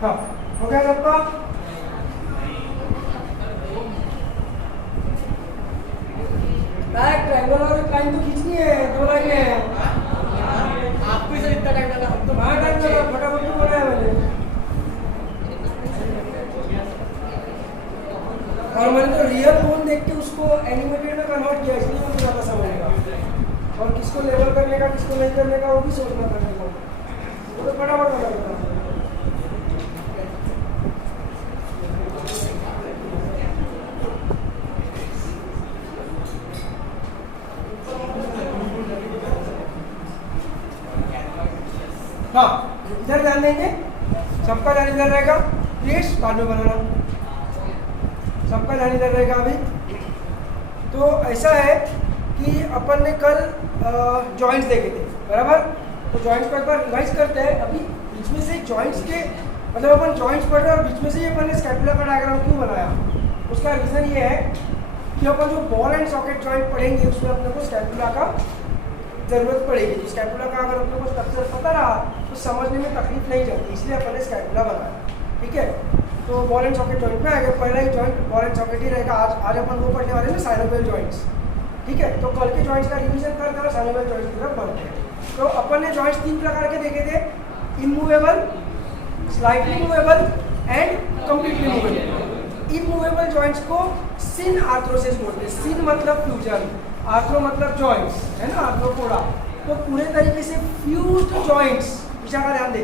हाँ, हो गया सबका? ट्रायंगल और लाइन तो खींचनी है, दो लाइनें हैं। आपको ही सर इतना टाइम लगा, हम तो हाँ, टाइम लगा, फटाफट तो बोला है मैंने। और मैंने तो रियल बोन देख के उसको एनिमेटेड में कन्वर्ट किया, इसलिए मुझे ज़्यादा समझेगा। और किसको लेवल करने का, किसको नहीं करने का, वो भी सोचना पड़ेगा। वो तो फटाफट बना देता हूँ। हाँ, इधर ध्यान देंगे, सबका ध्यान इधर रहेगा। प्लीज बाद में बनाना, सबका ध्यान इधर रहेगा अभी। तो ऐसा है कि अपन ने कल जॉइंट्स देखे थे, बराबर? तो जॉइंट्स को एक बार रिवाइज करते हैं। अभी बीच में से जॉइंट्स के मतलब अपन जॉइंट्स पढ़ रहे हैं और बीच में से ही अपन ने स्कैपुला का डायग्राम क्यों बनाया, उसका रीज़न ये है कि अपन जो बॉल एंड सॉकेट जॉइंट पढ़ेंगे उसमें अपने को स्कैपुला का ज़रूरत पड़ेगी। तो स्कैपुला का अगर अपने को स्ट्रक्चर पता रहा तो समझने में तकलीफ नहीं चलती, इसलिए अपन ने स्कैपुला बनाया। ठीक है, तो बॉल एंड सॉकेट जॉइंट में आएगा, पहला ही जॉइंट बॉल एंड सॉकेट ही रहेगा। आज अपन वो पढ़ने वाले हैं साइनोवियल जॉइंट्स। ठीक है, तो कल के जॉइंट्स का रिवीजन करते हैं और साइनोवियल जॉइंट्स की तरफ बढ़ते हैं। तो अपन ने जॉइंट्स 3 प्रकार के देखे थे, immovable, slightly movable and completely movable. Immovable joints को सिन आर्थ्रोसिस बोलते हैं। सिन मतलब फ्यूजन, आर्थ्रो मतलब जॉइंट्स, है ना, आर्थ्रोपोडा। तो पूरे तरीके से फ्यूज्ड जॉइंट्स, विषय का ध्यान दे,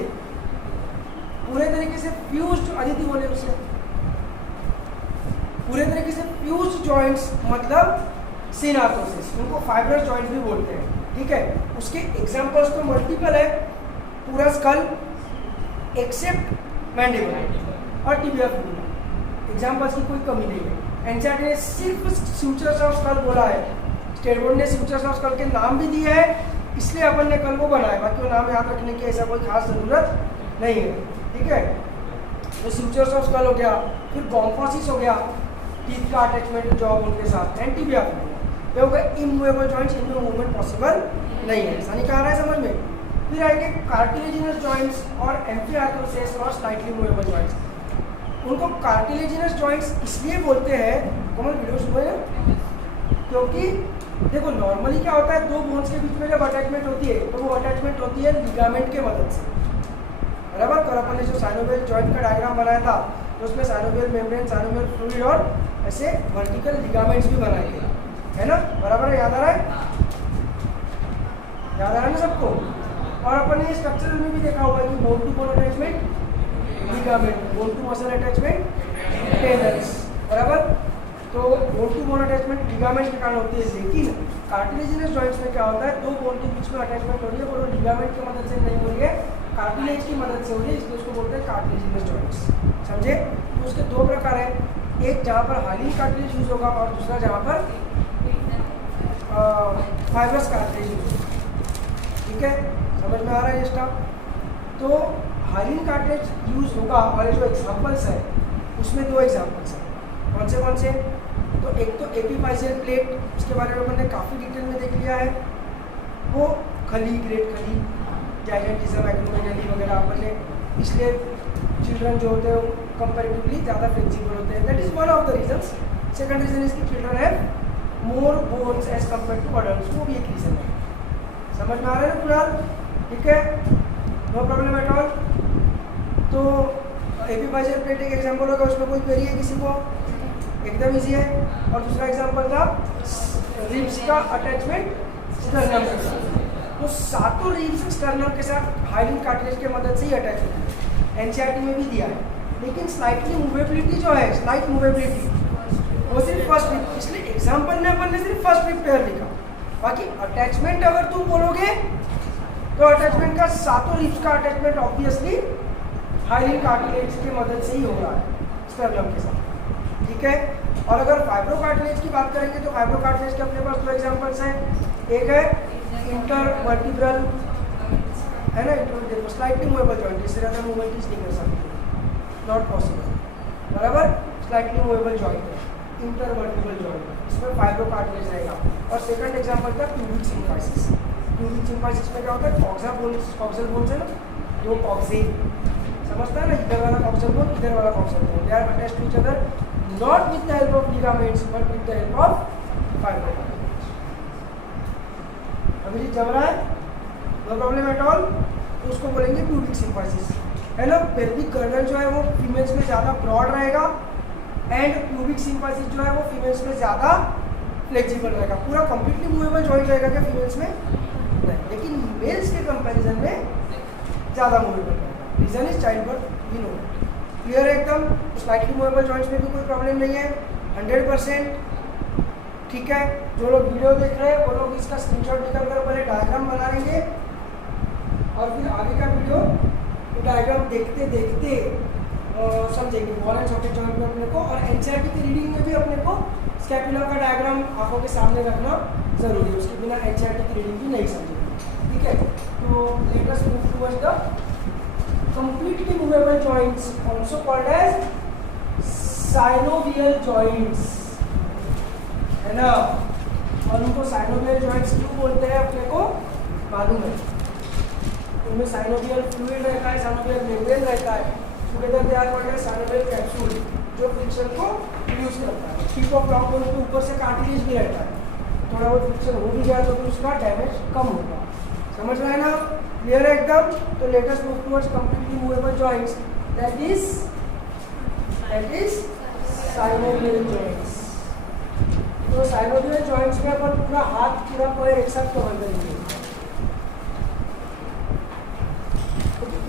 पूरे तरीके से फ्यूज्ड, अदिति बोले उसे, पूरे तरीके से फ्यूज्ड जॉइंट्स मतलब सिन आर्थ्रोसिस, उनको फाइब्रस जॉइंट्स भी बोलते हैं। ठीक है, उसके एग्जांपल्स तो मल्टीपल है, पूरा स्कल एक्सेप्ट मैंडिबल और टिबिया फिबुला, एग्जांपल्स की कोई कमी नहीं है। एनसीईआरटी ने सिर्फ सूचर्स ऑफ स्कल बोला है, स्टेट बोर्ड ने सूचर्स ऑफ स्कल के नाम भी दिए हैं, इसलिए अपन ने कल वो बनाया, बाकी वो नाम याद रखने की ऐसा कोई खास ज़रूरत नहीं है। ठीक है, तो सूचर्स ऑफ स्कल हो गया, फिर कॉम्फोसिस हो गया, टीथ का अटैचमेंट जॉब उनके साथ, एंड टिबिया फिबुला, ये हो गए इमूवेबल जॉइंट्स, इनमें मूवमेंट पॉसिबल नहीं है। ऐसा नहीं कहा रहा है समझ में? फिर आएंगे कार्टिलेजिनस जॉइंट्स और एम्फिआर्थ्रोसिस और स्लाइटली मूवेबल जॉइंट्स। उनको कार्टिलेजिनस जॉइंट्स इसलिए बोलते हैं, कमल वीडियो शुरू है, क्योंकि देखो नॉर्मली क्या होता है, दो बोन्स के बीच में जब अटैचमेंट होती है तो वो अटैचमेंट होती है लिगामेंट के मदद से, बराबर? कल अपन ने जो साइनोवियल जॉइंट का डायग्राम बनाया था तो उसमें साइनोवियल मेम्ब्रेन, साइनोवियल फ्लूइड और ऐसे वर्टिकल लिगामेंट्स भी बनाए थे, है ना, बराबर है? याद आ रहा है? याद आ रहा है ना सबको? और अपन ने स्ट्रक्चरल में भी देखा होगा कि bone to bone attachment ligament, bone to muscle attachment tendons, बराबर? तो bone to bone attachment ligament के कारण होती है, लेकिन कार्टिलेजिनस जॉइंट्स में क्या होता है, दो बोन के बीच में अटैचमेंट हो रही है, वो लिगामेंट की मदद से नहीं हो रही है, कार्टिलेज की मदद से हो रही है, इसलिए उसको बोलते हैं कार्टिलेजिनस जॉइंट्स। समझे? तो उसके दो प्रकार हैं, एक जहाँ पर हाइलिन कार्टिलेज यूज होगा और दूसरा जहाँ पर फाइब्रस कार्टिलेज यूज होगा। ठीक है, समझ में आ रहा है ये स्टफ? तो हाइलिन कार्टिलेज यूज होगा और जो एग्जाम्पल्स है उसमें दो एग्जाम्पल्स हैं। कौन से? तो एक तो एपीफाइजियल प्लेट, उसके बारे में मैंने काफ़ी डिटेल में देख लिया है, वो खली, ग्रेट खली, जाइजेंटिज्म, एक्रोमेगाली वगैरह अपन ने, इसलिए चिल्ड्रन जो होते हैं वो कंपैरेटिवली ज़्यादा फ्लेक्सिबल होते हैं, that is one of the reasons. Second reason is कि children have more bones as compare to adults, वो भी एक रीज़न है। समझ में आ रहा है ना पूरा? ठीक है, नो प्रॉब्लम एट ऑल। तो एपीफाइजियल प्लेट एक एग्जाम्पल होगा, उसमें कोई क्वेरी है किसी को? एकदम इजी है। और दूसरा एग्जाम्पल था रिब्स का अटैचमेंट स्टर्नम के साथ, तो सातों रिब्स स्टर्नम के साथ हाइलिन कार्टिलेज के मदद से ही अटैच होती है, एनसीईआरटी में भी दिया है। लेकिन स्लाइटली मूवेबिलिटी जो है, स्लाइट मूवेबिलिटी, वो सिर्फ फर्स्ट रिब, इसलिए एग्जाम्पल में अपन ने सिर्फ फर्स्ट रिब पेयर लिखा, बाकी अटैचमेंट अगर तुम बोलोगे तो अटैचमेंट का सातों रिब्स का अटैचमेंट ऑब्वियसली हाइलिन कार्टिलेज की मदद से ही हो रहा है स्टर्नम के साथ। ठीक है, और अगर फाइब्रो कार्टिलेज की बात करेंगे तो फाइब्रो कार्टिलेज के अपने पास दो एग्जांपल्स हैं, एक है इंटरवर्टिब्रल, है ना, देखो स्लाइटली मूवेबल जॉइंट, इससे ज़्यादा मूवमेंट इस नहीं कर सकते, नॉट पॉसिबल, बराबर? स्लाइटली मूवेबल जॉइंट है, इंटरवर्टिब्रल जॉइंट, इसमें फाइब्रो कार्टिलेज रहेगा। और सेकंड एग्जांपल था प्यूबिक सिम्फाइसिस। प्यूबिक सिम्फाइसिस में क्या होता है, कॉक्सा बोन्स, कॉक्सल बोन्स है ना, दो कॉक्से, समझता है ना, इधर वाला कॉक्सल बोन, इधर वाला coxal bone, they are attached to each other not with the help of ligaments but with the help of fibre. अभी जम रहा है, नो प्रॉब्लम एट ऑल। तो उसको बोलेंगे प्यूबिक सिम्फाइसिस, है ना। पेल्विक कर्नल जो है वो फीमेल्स में ज़्यादा ब्रॉड रहेगा एंड प्यूबिक सिम्फाइसिस जो है वो फीमेल्स में ज़्यादा फ्लेक्सिबल रहेगा। पूरा कंप्लीटली मूवेबल जॉइंट रहेगा क्या फीमेल्स में? नहीं, लेकिन मेल्स के कंपैरिजन में ज़्यादा मूवेबल रहेगा। Reason is child birth, we know. Clear है एकदम? स्लाइटली मूवेबल जॉइंट्स में भी कोई प्रॉब्लम नहीं है, 100%। ठीक है, जो लोग वीडियो देख रहे हैं वो लोग इसका स्क्रीनशॉट निकाल कर पहले डायग्राम बना लेंगे और फिर आगे का वीडियो डायग्राम देखते देखते समझेंगे। बॉल एंड सॉकेट जॉइंट में अपने को और एनसीईआरटी की रीडिंग में भी अपने को स्कैपुला का डायग्राम आंखों के सामने रखना जरूरी है, उसके बिना एनसीईआरटी की रीडिंग भी नहीं समझेंगे। ठीक है, तो let us move towards the completely movable joints, also called as synovial joints, है ना। और उनको synovial joints क्यों बोलते हैं अपने को मालूम है। उनमें synovial fluid रहता है, synovial membrane रहता है, together they are called as synovial capsule, जो फ्रिक्शन को रिड्यूस करता है। टिप ऑफ लॉन्ग बोन के ऊपर से कार्टिलेज भी रहता है, थोड़ा बहुत फ्रिक्शन हो भी गया तो फिर उसका डैमेज कम होगा। समझ रहे हैं ना? क्लियर है एकदम? तो let us move towards completely movable joints, that is synovial joints. तो साइनोवियल जॉइंट्स में अपन पूरा हाथ पूरा पैर एक साथ कवर करेंगे।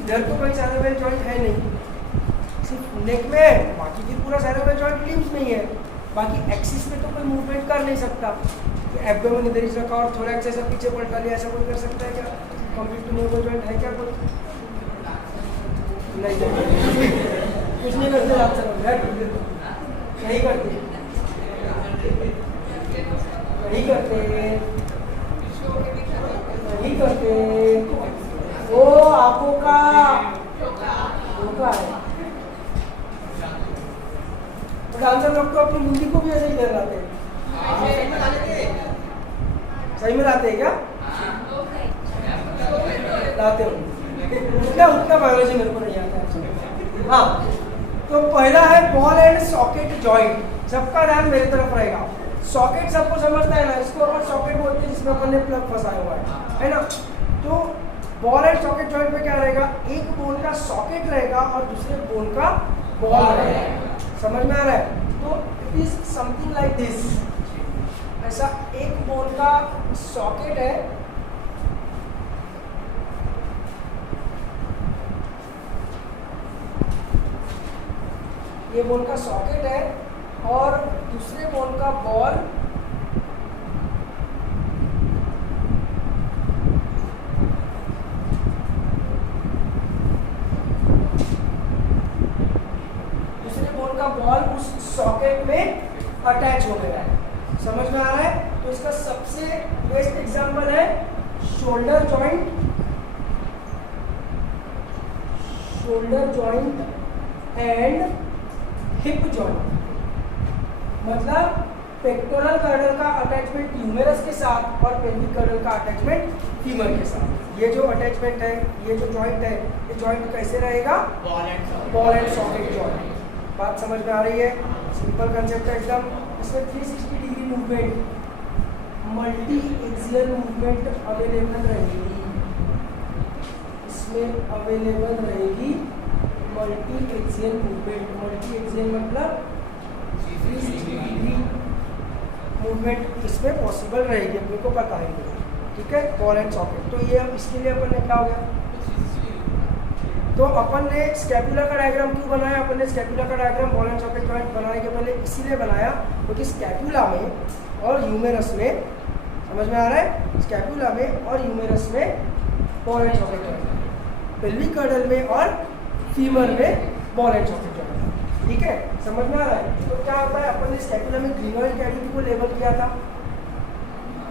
इधर तो कोई साइनोवियल जॉइंट है नहीं, सिर्फ नेक में है, बाकी फिर पूरा साइनोवियल जॉइंट लिम्स में ही है। बाकी एक्सिस में तो कोई मूवमेंट कर नहीं सकता। एब्डोमेन इधर ही रखा और थोरैक्स ऐसा पीछे पलटा लिया, ऐसा कोई कर सकता है क्या? कंप्लीट मूवेबल जॉइंट है क्या कोई? नहीं, कुछ नहीं करते आप सब, नहीं करते, नहीं करते, नहीं करते। वो आंखों का धोखा है। डांसर लोग तो अपनी मुंडी को भी ऐसे ही लहराते हैं। सही में लाते हैं क्या? लाते हो उतना बायोलॉजी मेरे को नहीं आता है। हाँ, तो पहला है बॉल एंड सॉकेट जॉइंट। सबका ध्यान मेरी तरफ रहेगा। सॉकेट सबको समझता है ना, इसको अपन सॉकेट बोलते हैं जिसमें अपन ने प्लग फंसाया हुआ है ना। तो बॉल एंड सॉकेट जॉइंट में क्या रहेगा? एक बोन का सॉकेट रहेगा और दूसरे बोन का बॉल रहेगा। समझ में आ रहा है? तो it is something like this. ऐसा एक बोन का सॉकेट है, ये बोन का सॉकेट है और दूसरे बोन का बॉल उस सॉकेट में अटैच हो गया है। समझ में आ रहा है? तो इसका सबसे बेस्ट एग्जांपल है shoulder joint, shoulder joint and hip joint. मतलब पेक्टोरल कर्नल का अटैचमेंट ह्यूमेरस के साथ और पेल्विक कर्नल का अटैचमेंट फीमर के साथ। ये जो अटैचमेंट है, ये जो जॉइंट है, ये जॉइंट कैसे रहेगा? Ball and socket joint. बात समझ में आ रही है? सिंपल कंसेप्ट है एकदम। इसमें 360 degree movement, multi axial movement available रहेगी। इसमें अवेलेबल रहेगी multi axial movement. Multi axial मतलब 360 डिग्री मूवमेंट इसमें पॉसिबल रहेगी, अपने को पता है। ठीक है, बॉल एंड सॉकेट। तो ये अब इसके लिए अपन ने क्या हो गया? तो अपन ने स्कैपुला का डायग्राम क्यों बनाया? अपन ने स्कैपुला का diagram ball and socket joint बनाने के पहले इसीलिए बनाया क्योंकि स्कैपुला में और ह्यूमेरस में, समझ में आ रहा है? स्कैपुला में और ह्यूमेरस में ball and socket joint, pelvic girdle में और फीमर में बॉल एंड सॉकेट जॉइंट। ठीक है, समझ में आ रहा है? तो क्या होता है, अपन ने स्कैपुला में ग्रीनोइड कैविटी को लेबल किया था।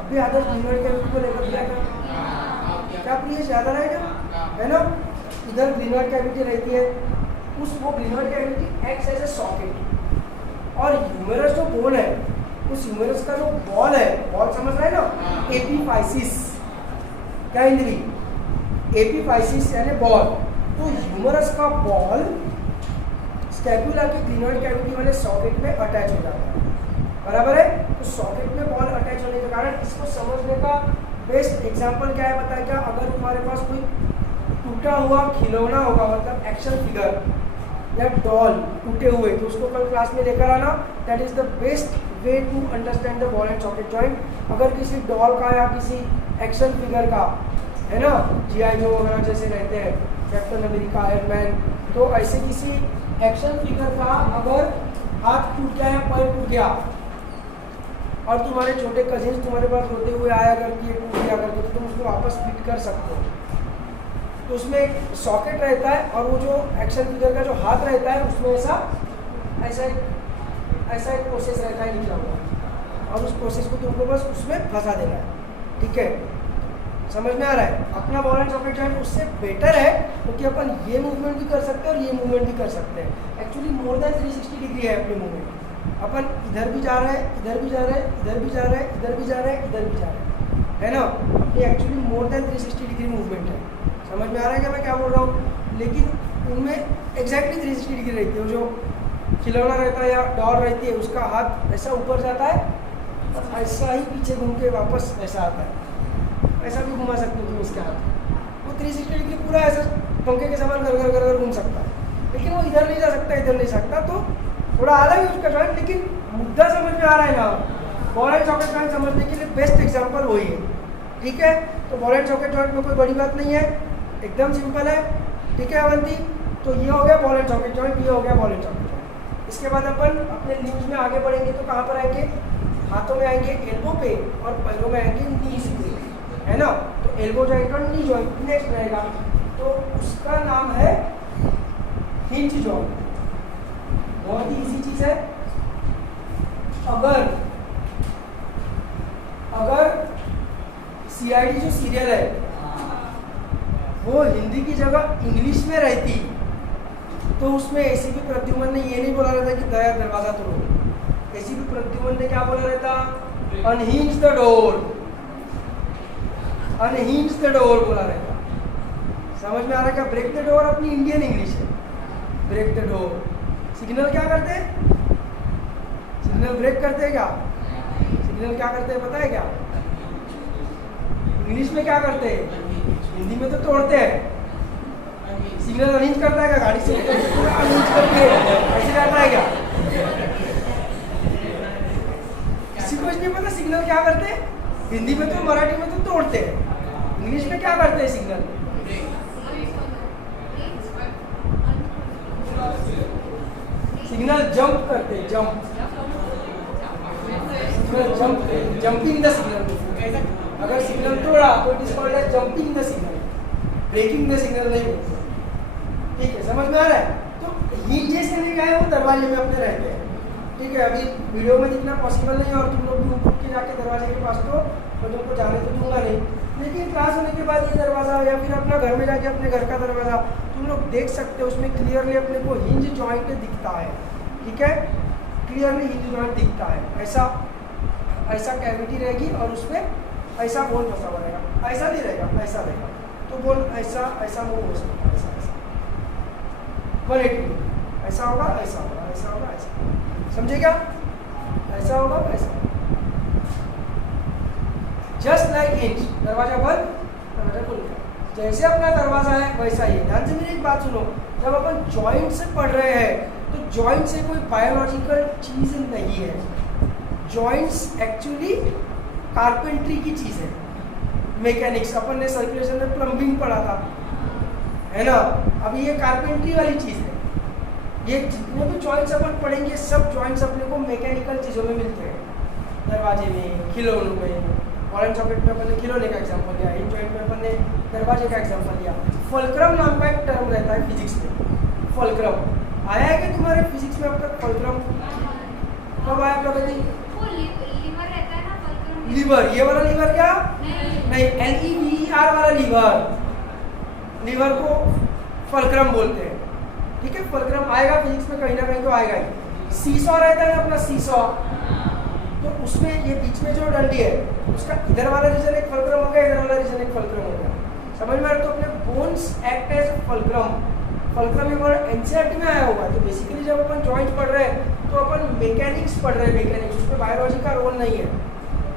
अभी आदर ग्रीनोइड कैविटी को लेबल किया था क्या? प्लीज याद आ रहा है क्या? है ना? इधर ग्रीनोइड कैविटी रहती है, वो glenoid cavity acts as a socket. और ह्यूमेरस जो बोन है, उस ह्यूमेरस का जो बॉल है, बॉल समझ रहे हैं ना? एपीफाइसिस, क्या इंद्री? एपीफाइसिस यानी बॉल, तो ह्यूमरस का बॉल स्कैपुला के ग्लिनोइड कैविटी वाले सॉकेट में अटैच हो जाता है, बराबर है। तो सॉकेट में बॉल अटैच होने के कारण इसको समझने का बेस्ट एग्जांपल क्या है बताया क्या? अगर तुम्हारे पास कोई टूटा हुआ खिलौना होगा, मतलब एक्शन फिगर या डॉल टूटे हुए, तो उसको कल क्लास में लेकर आना। That is the best way to understand the ball and socket joint. अगर किसी डॉल का या किसी एक्शन फिगर का, है ना, GI जो वगैरह जैसे रहते हैं, कैप्टन अमेरिका, आयरन मैन, तो ऐसे किसी एक्शन फिगर का अगर हाथ टूट गया या पैर टूट गया और तुम्हारे छोटे कजिन्स तुम्हारे पास रोते हुए आया करके टूट गया करके, तो तुम उसको वापस फिट कर सकते हो। तो उसमें एक सॉकेट रहता है और वो जो एक्शन फिगर का जो हाथ रहता है उसमें ऐसा एक प्रोसेस रहता है निकला हुआ, और उस प्रोसेस को तुमको बस उसमें फंसा देना है, ठीक है? समझ में आ रहा है? अपना बॉल एंड सॉकेट जॉइंट उससे बेटर है क्योंकि अपन ये मूवमेंट भी कर सकते हैं और ये मूवमेंट भी कर सकते हैं। एक्चुअली मोर देन 360 डिग्री है अपनी मूवमेंट। अपन इधर भी जा रहे हैं, इधर भी जा रहे हैं, इधर भी जा रहे हैं, इधर भी जा रहे हैं, इधर भी जा रहे हैं, है ना? ये actually more than 360 degree movement है। समझ में आ रहा है क्या मैं क्या बोल रहा हूँ? लेकिन उनमें एग्जैक्टली 360 डिग्री रहती है। जो खिलौना रहता है या डॉल रहती है उसका हाथ ऐसा ऊपर जाता है और ऐसा ही पीछे घूम के वापस ऐसा आता है, ऐसा भी घुमा सकते हो तुम इसके हाथ। वो 360 डिग्री पूरा ऐसा पंखे के समान घर घर घर घर घूम सकता है, लेकिन वो इधर नहीं जा सकता, इधर नहीं सकता। तो थोड़ा अलग है उसका जॉइंट, लेकिन मुद्दा समझ में आ रहा है ना? बॉल एंड सॉकेट जॉइंट समझने के लिए बेस्ट एग्जांपल वही है, ठीक है? तो बॉल एंड सॉकेट जॉइंट में कोई बड़ी बात नहीं है, एकदम सिंपल है, ठीक है अवंती? तो ये हो गया बॉल एंड सॉकेट जॉइंट, ये हो गया बॉल एंड सॉकेट जॉइंट। इसके बाद अपन अपने न्यूज़ में आगे बढ़ेंगे तो कहाँ पर आएंगे? हाथों में आएंगे एल्बो पे और पैरों में आएंगे नीज पे, है ना? तो एल्बो जॉइंट और नी जॉइंट नेक्स्ट रहेगा, तो उसका नाम है हिंज जॉइंट। बहुत ही इजी चीज है। अगर CID जो सीरियल है वो हिंदी की जगह इंग्लिश में रहती तो उसमें ACP प्रद्युमन ने ये नहीं बोला रहता कि दया दरवाजा तोड़ो। ACP प्रद्युमन ने क्या बोला रहता? अनहिंज द डोर, अनहिंज द डोर बोला रहता। समझ में आ रहा है क्या? ब्रेक द डोर अपनी इंडियन इंग्लिश है, ब्रेक द डोर। सिग्नल क्या करते हैं? सिग्नल ब्रेक करते हैं क्या? सिग्नल क्या करते हैं पता है क्या? इंग्लिश में क्या करते हैं? हिंदी में तो तोड़ते हैं। सिग्नल अनहिंज करता है क्या? गाड़ी से अनहिंज करके ऐसे रहता है क्या? किसी को नहीं पता सिग्नल क्या करते हैं। हिंदी में तो, मराठी में तो तोड़ते हैं, इंग्लिश में क्या करते हैं सिग्नल? सिग्नल जंप करते हैं, jump, signal jump, jumping the signal. अगर सिग्नल तोड़ा तो it is called as jumping the signal, breaking the signal नहीं बोलते, ठीक है? समझ में आ रहा है? तो ये जैसे नहीं गए वो दरवाजे में अपने रहते हैं, ठीक है? अभी वीडियो में दिखना पॉसिबल नहीं है और तुम लोग भी उठ के जाके दरवाजे के पास तो मैं तुमको जाने तो दूंगा नहीं, लेकिन क्लास होने के बाद ये दरवाज़ा या फिर अपना घर में जाके अपने घर का दरवाज़ा तुम लोग देख सकते हो, उसमें क्लियरली अपने को हिंज जॉइंट दिखता है, ठीक है? क्लियरली हिंज जॉइंट दिखता है। ऐसा कैविटी रहेगी और उसमें ऐसा बोल फंसा हुआ रहेगा, ऐसा नहीं रहेगा, ऐसा रहेगा। तो बोल ऐसा मूव हो सकता है, ऐसा 180, ऐसा होगा, ऐसा होगा, ऐसा होगा, ऐसा, समझे क्या? ऐसा होगा, ऐसा, जस्ट लाइक हिंज। दरवाजा बंद, दरवाजा खुल गया। जैसे अपना दरवाजा है वैसा ही। ध्यान से मेरी एक बात सुनो, जब अपन जॉइंट से पढ़ रहे हैं तो जॉइंट से कोई बायोलॉजिकल चीज नहीं है। जॉइंट्स एक्चुअली कारपेंट्री की चीज है, मैकेनिक्स। अपन ने सर्कुलेशन में प्लम्बिंग पढ़ा था, है ना? अभी ये कारपेंट्री वाली चीज है। ये जितने भी जॉइंट्स अपन पढ़ेंगे सब जॉइंट्स अपने को मैकेनिकल चीज़ों में मिलते हैं, दरवाजे में, खिलौनों में। बॉल एंड सॉकेट में अपन ने खिलौने का एग्जाम्पल लिया, हिंज जॉइंट में अपन ने दरवाजे का एग्जाम्पल लिया। फुलक्रम नाम का एक टर्म रहता है फिजिक्स में, फुलक्रम। आया है कि तुम्हारे फिजिक्स में अब तक फुलक्रम? कब आया प्रगति? लीवर, ये वाला लीवर क्या? नहीं, LEVER वाला लीवर, लीवर को फुलक्रम बोलते हैं, ठीक है? फुलक्रम आएगा फिजिक्स में कहीं ना कहीं तो आएगा ही। सीसॉ रहता है ना अपना, सीसॉ, तो उसमें ये बीच में जो डंडी है उसका इधर वाला रीजन एक फुलक्रम हो गया, इधर वाला रीजन एक फुलक्रम हो गया। समझ में आ रहा है? तो अपने bones act as fulcrum. Fulcrum एक बार एनसीईआरटी में आया होगा। तो बेसिकली जब अपन जॉइंट पढ़ रहे हैं तो अपन मैकेनिक्स पढ़ रहे हैं, मैकेनिक्स, उसमें बायोलॉजी का रोल नहीं है।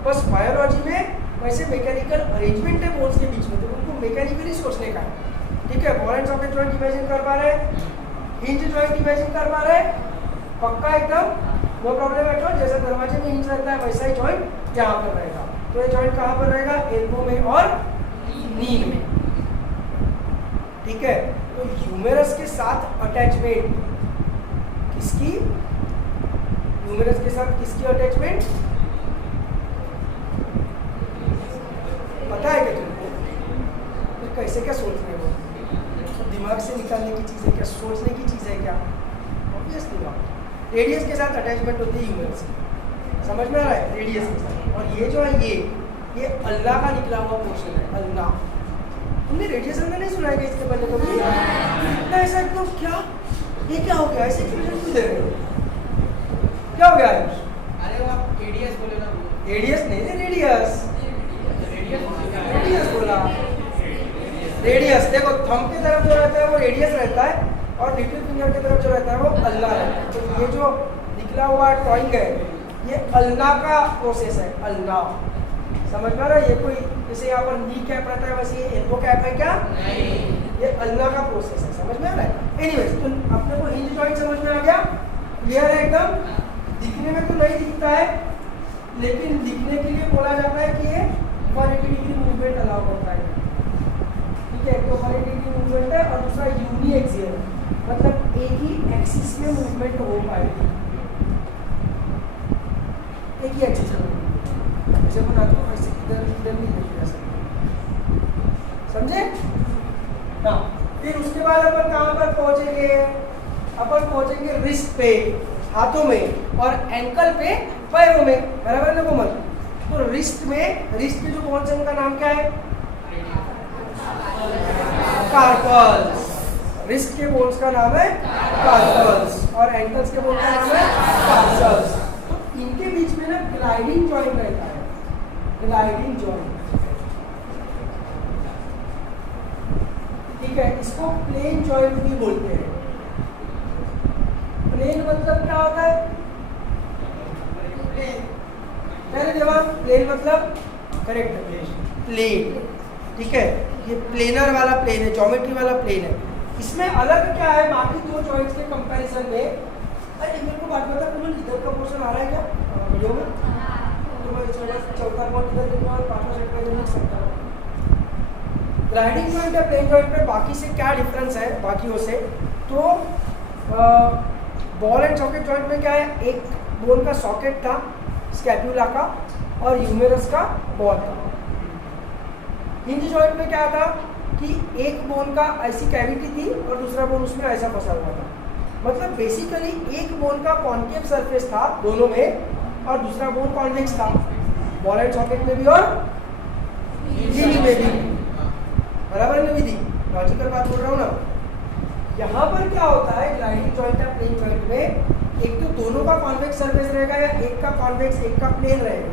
बस बायोलॉजी में वैसे मैकेनिकल अरेंजमेंट है बोन्स के बीच में, तो उनको मैकेनिकली सोचने का है। ठीक है, ball and socket joint imagine कर पा रहे हैं, हिंज जॉइंट इमेजिन कर पा रहे हैं, पक्का एकदम नो प्रॉब्लम एट ऑल। जैसे दरवाजे में हिंज रहता है वैसा ही जॉइंट यहाँ पर रहेगा। तो ये जॉइंट कहाँ पर रहेगा? एल्बो में और नी में। ठीक है, तो ह्यूमेरस के साथ अटैचमेंट किसकी? ह्यूमेरस के साथ किसकी अटैचमेंट पता है क्या तुमको? फिर कैसे क्या सोच रहे हो? तो दिमाग से निकालने की चीज़ है क्या? सोचने की चीज़ है क्या? ऑब्वियसली बात। रेडियस के साथ अटैचमेंट होती है ह्यूमेरस की, समझ में आ रहा है? रेडियस के साथ। और ये जो है ये अल्लाह का निकला हुआ पोर्शन है, अल्लाह। तुमने रेडियस अंदर नहीं सुना है क्या इसके पहले कभी? इतना ऐसा एकदम क्या, ये क्या हो गया? ऐसे एक्सप्रेशन क्यों दे रहे हो? क्या हो गया है? अरे वो आप एडीएस बोले ना, रेडियस नहीं, रेडियस रेडियस बोला। रेडियस देखो, थंब की तरफ जो रहता है वो रेडियस रहता है और लिटिल फिंगर की तरफ जो रहता है वो अल्लाह रहता है। तो ये जो निकला हुआ टॉइंग है ये अल्लाह का प्रोसेस है, अल्लाह। समझ में आ रहा है? ये कोई जैसे यहाँ पर नी कैप रहता है वैसे ये एल्बो कैप है क्या? नहीं, ये अल्लाह का प्रोसेस है। समझ में आ रहा है? एनीवेज, तो अपने को हिंज जॉइंट समझ में आ गया? क्लियर है एकदम? दिखने में तो नहीं दिखता है, लेकिन दिखने के लिए बोला जाता है कि ये 180 डिग्री मूवमेंट अलाउ करता है। ठीक है, तो 180 डिग्री मूवमेंट है और दूसरा यूनी एक्सियल, मतलब एक ही एक्सिस में मूवमेंट हो पाएगी, एक ही एक्सिस में। जैसे बना दो वैसे इधर इधर नहीं देखा जा सकता, समझे? हाँ, फिर उसके बाद अपन कहाँ पर पहुंचेंगे? अपन पहुंचेंगे रिस्ट पे, हाथों में, और एंकल पे, पैरों में। बराबर ना कोमल? तो रिस्ट में, रिस्ट के जो बोन्स है उनका नाम क्या है? कार्पल्स। रिस्ट के बोन्स का नाम है कार्पल्स और एंकल्स के बोन्स का नाम है टार्सल्स। तो इनके बीच में ना ग्लाइडिंग जॉइंट रहता है, ग्लाइडिंग जॉइंट। ठीक है, इसको प्लेन जॉइंट भी बोलते हैं। प्लेन मतलब क्या होता है? पहले जवाब, प्लेन मतलब करेक्ट है, प्लेन। ठीक है, ये प्लेनर वाला प्लेन है, ज्योमेट्री वाला प्लेन है। इसमें अलग क्या है बाकी दो जॉइंट्स के कंपैरिजन में? अरे मेरे को बात बता, तुम्हें इधर का पोर्शन आ रहा है क्या वीडियो में? तुम्हें चौथा पॉइंट इधर लिखना और पांचवा सेट में लिख सकता हूँ। ग्लाइडिंग जॉइंट या प्लेन जॉइंट में बाकी से क्या डिफरेंस है बाकियों से? तो बॉल एंड सॉकेट जॉइंट में क्या है? एक बोन का सॉकेट था, स्कैप्यूला का, और ह्यूमेरस का बॉल था। हिंज जॉइंट में क्या था कि एक बोन का ऐसी कैविटी थी और दूसरा बोन उसमें ऐसा फंसा हुआ था। मतलब बेसिकली एक बोन का कॉन्केव सरफेस था दोनों में और दूसरा बोन कॉन्वेक्स था, बॉल एंड सॉकेट में भी और हिंज में भी। बराबर में भी थी, लॉजिकल बात बोल रहा हूँ ना। यहाँ पर क्या होता है ग्लाइडिंग जॉइंट या प्लेन जॉइंट में? एक तो दोनों का कॉन्वेक्स सरफेस रहेगा या एक का कॉन्वेक्स एक का प्लेन रहेगा,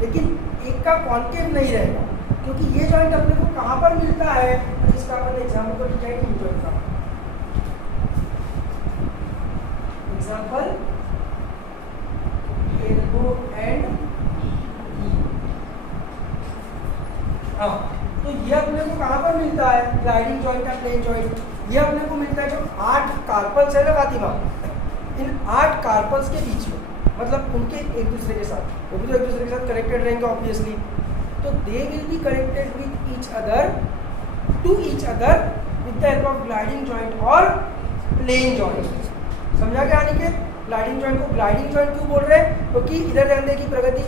लेकिन एक का कॉन्केव नहीं रहेगा। क्योंकि ये जॉइंट अपने को कहाँ पर मिलता है? इसका अपन एग्जाम्पल को लिखा है हिंज जॉइंट का एग्जाम्पल, एल्बो एंड नी। हाँ, तो ये अपने को कहाँ पर मिलता है? ग्लाइडिंग जॉइंट या प्लेन जॉइंट ये अपने को मिलता है जो 8 कार्पल्स है ना फातिमा, इन 8 कार्पल्स के बीच में, मतलब उनके एक दूसरे के साथ, वो भी तो एक दूसरे के साथ कनेक्टेड रहेंगे ऑब्वियसली। तो they will be connected with each other, to each other with the help of gliding joint और प्लेन जॉइंट। समझा क्या अनिकेत? ग्लाइडिंग जॉइंट को ग्लाइडिंग जॉइंट क्यों बोल रहे हैं? क्योंकि इधर ध्यान दें की प्रगति,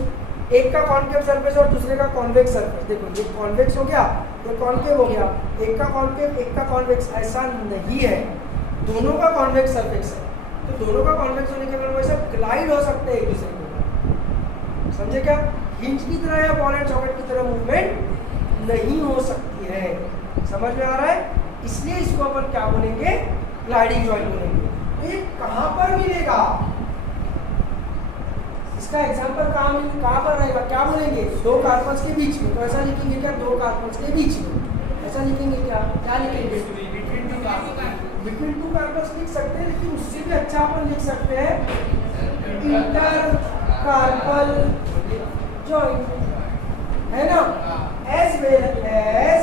एक का कॉन्केव सरफेस और दूसरे का कॉन्वेक्स सरफेस। देखो ये कॉन्वेक्स हो गया, ये कॉन्केव हो गया, एक का कॉन्केव एक का कॉन्वेक्स, ऐसा नहीं है, दोनों का कॉन्वेक्स सरफेस है। तो दोनों का कॉन्वेक्स होने के कारण वैसे ग्लाइड हो सकते हैं एक दूसरे को। समझे क्या? हिंज की तरह या बॉल एंड सॉकेट की तरह मूवमेंट नहीं हो सकती है। समझ में आ रहा है? इसलिए इसको अपन क्या बोलेंगे? ग्लाइडिंग जॉइंट बोलेंगे। तो ये कहाँ पर मिलेगा? इसका एग्जांपल कहाँ पर रहेगा? क्या बोलेंगे? दो कार्पल्स के बीच में। तो ऐसा लिखेंगे क्या? दो कार्पल्स के बीच में। ऐसा लिखेंगे क्या? क्या लिखेंगे? कार्पल्स लिख सकते हैं, लेकिन उससे भी अच्छा अपन लिख सकते हैं इंटर कार्पल जॉइंट, है ना, as well as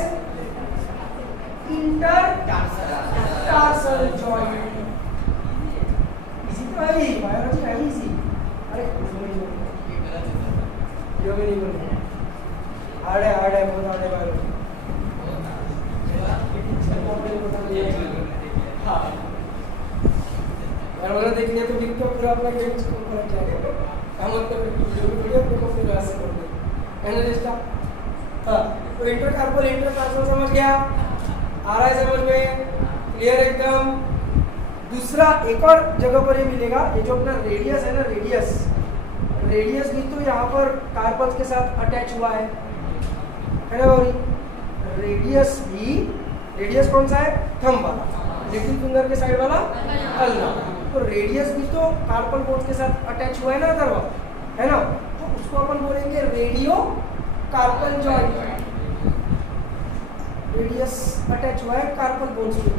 intertarsal joint. इसी तो है ही, बायोलॉजी है ही इसी। अरे जो भी नहीं बोले, हार्ड है बहुत हार्ड है बायोलॉजी। हाँ यार देख लिया तो वीक तो पूरा अपना गेम स्कोर कर जाएगा। हम वीडियो को फिर ऐसे कर देंगे एनालिस्ट। हाँ तो इंटर कार्पल समझ गया, आ रहा है समझ में, क्लियर एकदम। दूसरा एक और जगह पर ये मिलेगा, ये जो अपना रेडियस है ना, रेडियस भी तो यहाँ पर कार्पल्स के साथ अटैच हुआ है ना गौरी। रेडियस कौन सा है, थंब वाला, लिटिल फिंगर के साइड वाला अल्ना। तो रेडियस भी तो कार्पल बोन्स के साथ अटैच हुआ है ना अथर्व, है ना, तो उसको अपन बोलेंगे radiocarpal joint. Radius attach हुआ है कार्पल बोन्स पे,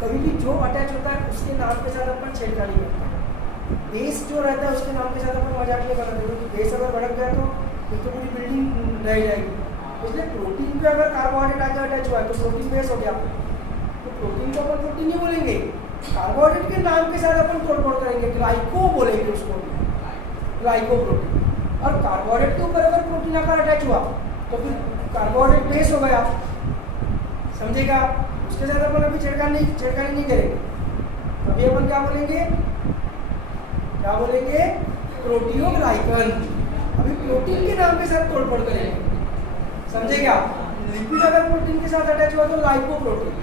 कभी भी जो अटैच होता है उसके नाम के साथ अपन छेड़खानी करते हैं। बेस जो रहता है उसके नाम के साथ अपन मजाक नहीं करते, क्योंकि बेस अगर भड़क गया तो पूरी बिल्डिंग रह जाएगी। इसलिए प्रोटीन पे अगर कार्बोहाइड्रेट आके अटैच हुआ है तो प्रोटीन बेस हो गया, तो प्रोटीन को अपन प्रोटीन नहीं बोलेंगे, कार्बोहाइड्रेट के नाम के साथ अपन तोड़ करेंगे, ग्लाइको बोलेंगे उसको, ग्लाइको प्रोटीन। और कार्बोहाइड्रेट के ऊपर अगर प्रोटीन आकर अटैच हुआ तो फिर कार्बोहाइड्रेट बेस हो गया, समझेगा। उसके साथ अपन अभी छेड़खानी नहीं करेंगे, अभी अपन क्या बोलेंगे प्रोटियोग्लाइकन। अभी प्रोटीन के नाम के साथ तोड़ करेंगे, समझेगा। लिपिड अगर प्रोटीन के साथ अटैच हुआ तो लाइपोप्रोटीन,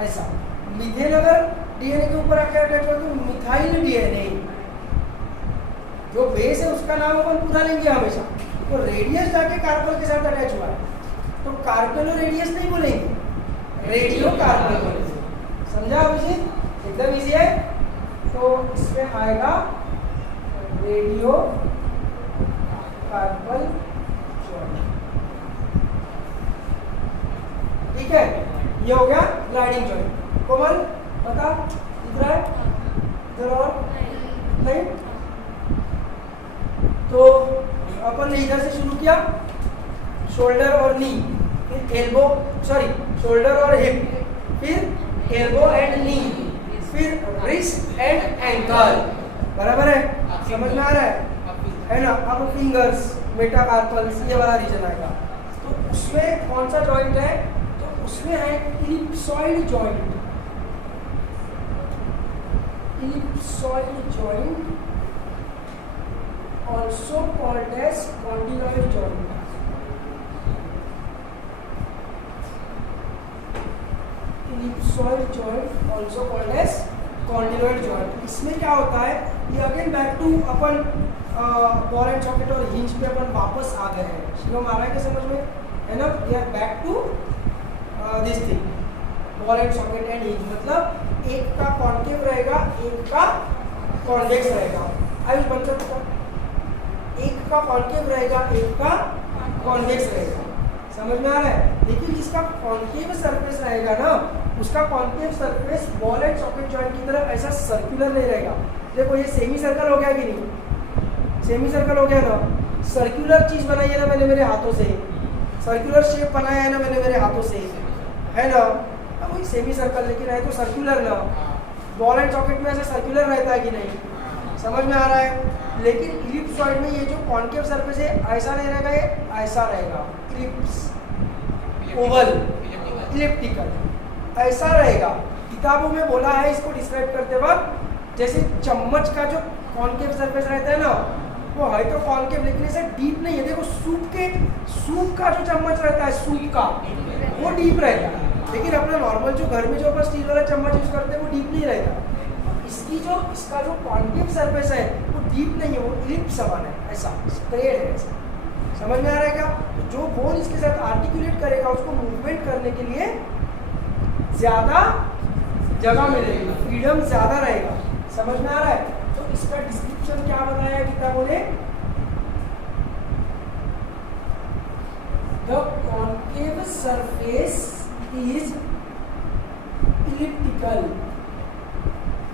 ऐसा। मीथेन अगर डीएनए के ऊपर आकर अटैच हुआ तो मिथाइल डीएनए। जो बेस है उसका नाम अपन पूरा लेंगे हमेशा। तो रेडियस जाके कार्बन के साथ अटैच हुआ है तो कार्बन और रेडियस नहीं बोलेंगे, रेडियो कार्बन बोलेंगे, समझा अभिजीत, एकदम इजी है। तो इसमें आएगा रेडियो कार्बन जॉइंट, ठीक है। ये हो गया ग्लाइडिंग जॉइंट। कोमल बता, दिख रहा है इधर और नहीं? तो अपन ने इधर से शुरू किया, शोल्डर और नी, फिर एल्बो, सॉरी शोल्डर और हिप, फिर एल्बो एंड नी, फिर रिस्ट एंड एंकल, बराबर है, समझ में आ रहा है ना। अब फिंगर्स, मेटाकार्पल्स, ये वाला रीजन आएगा। तो उसमें कौन सा जॉइंट है, तो उसमें है ellipsoid joint. Ellipsoid joint also called as condyloid joint। ellipsoid joint also called as condyloid joint। इसमें क्या होता है, ये अगेन बैक टू अपन बॉल एंड सॉकेट और हिंज पे अपन वापस आ गए हैं। शिवम आ रहा है क्या समझ में, है ना। We are back to this thing, ball and socket and hinge, मतलब एक का कॉन्केव रहेगा, एक का कॉन्वेक्स रहेगा। आयुष बंद, एक का कॉन्केव रहेगा, एक का कॉन्वेक्स रहेगा, समझ में आ रहा है। लेकिन जिसका कॉन्केव सरफेस रहेगा ना, उसका concave surface ball and socket joint की तरह ऐसा सर्कुलर नहीं रहेगा। देखो ये सेमी सर्कल हो गया कि नहीं, सेमी सर्कल हो गया ना। सर्कुलर चीज बनाई है ना मैंने मेरे हाथों से, सर्कुलर शेप बनाया है ना मैंने मेरे हाथों से, है ना। अब वही सेमी सर्कल, लेकिन है तो सर्कुलर ना। बॉल एंड सॉकेट में ऐसा सर्कुलर रहता है कि नहीं, समझ में आ रहा है। लेकिन इलिप्सॉइड में ये जो कॉन्केव सरफेस है ऐसा नहीं रहेगा, ये ऐसा रहेगा, इलिप्स, ओवल, इलिप्टिकल, ऐसा रहेगा। किताबों में बोला है इसको डिस्क्राइब करते वक्त, जैसे चम्मच का जो कॉन्केव सरफेस रहता है ना, वो है तो कॉन्केव लेकिन ऐसा डीप नहीं है। देखो सूप का जो चम्मच रहता है, सूप का, वो डीप रहता है। लेकिन अपना नॉर्मल जो घर में जो अपन स्टील वाला चम्मच यूज करते हैं वो डीप नहीं रहता। इसका जो कॉन्केव सरफेस है वो डीप नहीं है, वो इलिप्स बना है, ऐसा स्प्रेड है, ऐसा, समझ में आ रहा है क्या। जो बोन इसके साथ आर्टिकुलेट करेगा, उसको मूवमेंट करने के लिए ज्यादा जगह मिलेगी, फ्रीडम ज्यादा रहेगा, समझ में आ रहा है। तो इसका डिस्क्रिप्शन क्या बताया किताबों ने, the concave surface is elliptical,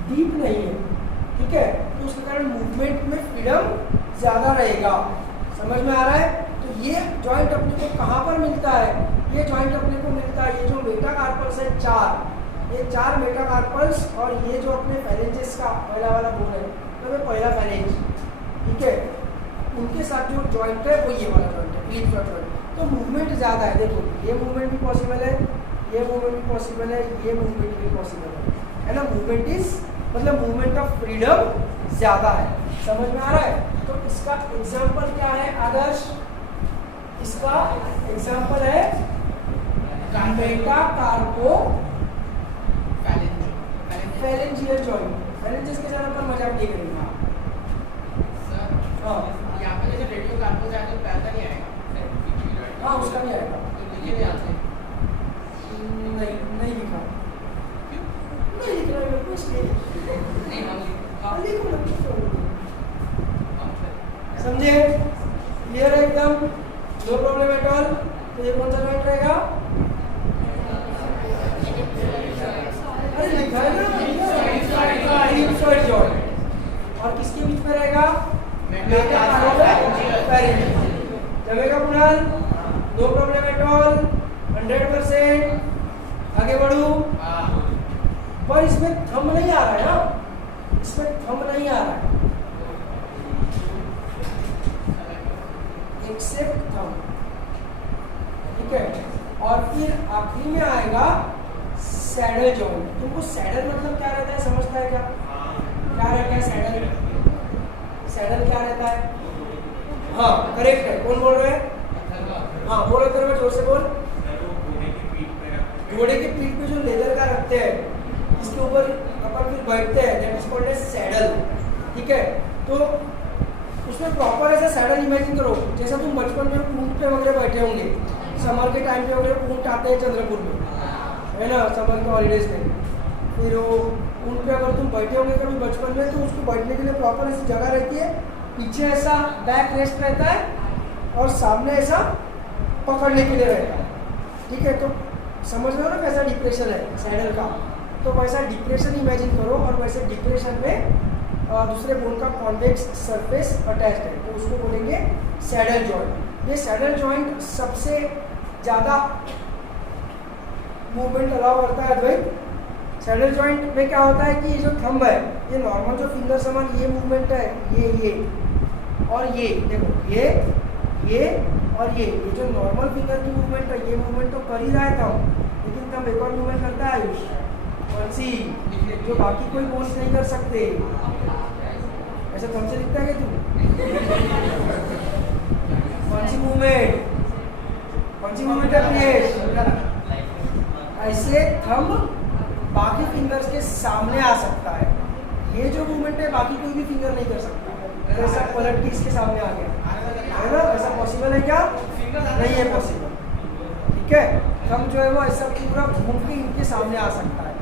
deep नहीं है, ठीक है, तो उसके कारण मूवमेंट में फ्रीडम ज़्यादा रहेगा। समझ में आ रहा है? तो ये जॉइंट अपने को कहाँ पर मिलता है? ये जॉइंट अपने को मिलता है, ये जो मेटाकार्पल्स है चार, ये चार मेटाकार्पल्स और ये जो अपने फेरेंजेस का पहला वाला बोन है, तो ये पहला फेरेंज, ठीक है, उनके साथ जो जॉइंट है वो ये वाला जॉइंट है, क्लिप जॉइंट। तो मूवमेंट ज़्यादा है, देखो ये मूवमेंट भी पॉसिबल है, ये मूवमेंट भी पॉसिबल है, ये मूवमेंट भी पॉसिबल है ना। मूवमेंट इज मतलब मूवमेंट ऑफ फ्रीडम ज़्यादा है। समझ में आ रहा है? तो इसका एग्जाम्पल क्या है आदर्श? इसका एग्जाम्पल है मेटाकार्पो फेरेंजियल जॉइंट। फेरेंजियस के साथ अपन मजाक नहीं करेंगे। सर हाँ यहाँ पे जैसे रेडियो कार्पो जाए तो पैदा नहीं आएगा। हाँ उसका भी आएगा। तो लिखे ध्यान से। नहीं लिखा, नहीं लिख रहा है मेरे को इसलिए। नहीं हम हाँ लिखो ना, समझे? क्लियर है एकदम? No problem at all. तो ये कौन सा जॉइंट रहेगा? अरे लिखा है ना, इलिप्सॉइड जॉइंट। और किसके बीच में रहेगा? मेटाकार्पो। जमेगा Kunal? No problem at all, 100%। आगे बढ़ू। पर इसमें थंब नहीं आ रहा है ना, इसमें थंब नहीं आ रहा है, एक्सेप्ट थंब, ठीक है। और फिर आखिरी में आएगा सैडल जॉइंट। तुमको सैडल मतलब क्या रहता है समझता है क्या? क्या रहता है सैडल? सैडल क्या रहता है? हाँ करेक्ट है। कौन बोल रहे हैं? हाँ बोलो तेरे में जोर से बोल। घोड़े के पीठ पे जो लेदर का रखते हैं, इसके ऊपर अपन फिर बैठते हैं, that is called as saddle, ठीक है। तो उसमें प्रॉपर ऐसा सैडल इमेजिन करो जैसा तुम बचपन में ऊंट पे वगैरह बैठे होंगे, समर के टाइम पे वगैरह ऊंट आते हैं चंद्रपुर में, है ना, समर के हॉलीडेज में। फिर वो ऊंट पे अगर तुम बैठे होंगे कभी बचपन में, तो उसको बैठने के लिए प्रॉपर ऐसी जगह रहती है, पीछे ऐसा बैक रेस्ट रहता है और सामने ऐसा पकड़ने के लिए रहता है, ठीक है। तो समझ रहे हो ना कैसा डिप्रेशन है सैडल का? तो वैसा डिप्रेशन इमेजिन करो और वैसे डिप्रेशन में दूसरे बोन का कॉन्वेक्स सरफेस अटैच्ड है, तो उसको बोलेंगे सैडल जॉइंट। ये सैडल जॉइंट सबसे ज़्यादा मूवमेंट अलाउ करता है अद्वैत। सैडल जॉइंट में क्या होता है कि ये जो थंब है, ये नॉर्मल जो फिंगर समान ये मूवमेंट है, ये और ये देखो, ये और ये जो नॉर्मल फिंगर की मूवमेंट है, ये मूवमेंट तो कर ही रहा है थंब, लेकिन थंब एक और मूवमेंट करता है आयुष, कौन सी? जो बाकी कोई बोन्स नहीं कर सकते। ऐसा थंब से लिखता है क्या तू? कौन सी मूवमेंट? कौन सी मूवमेंट है प्रियेश? ऐसे थंब बाकी फिंगर्स के सामने आ सकता है। ये जो मूवमेंट है बाकी कोई भी फिंगर नहीं कर सकता। ऐसा पलट के इसके सामने आ गया, है ना? ऐसा पॉसिबल है क्या? नहीं है पॉसिबल, ठीक है। थंब जो है वो ऐसा पूरा घूम के इनके सामने आ सकता है।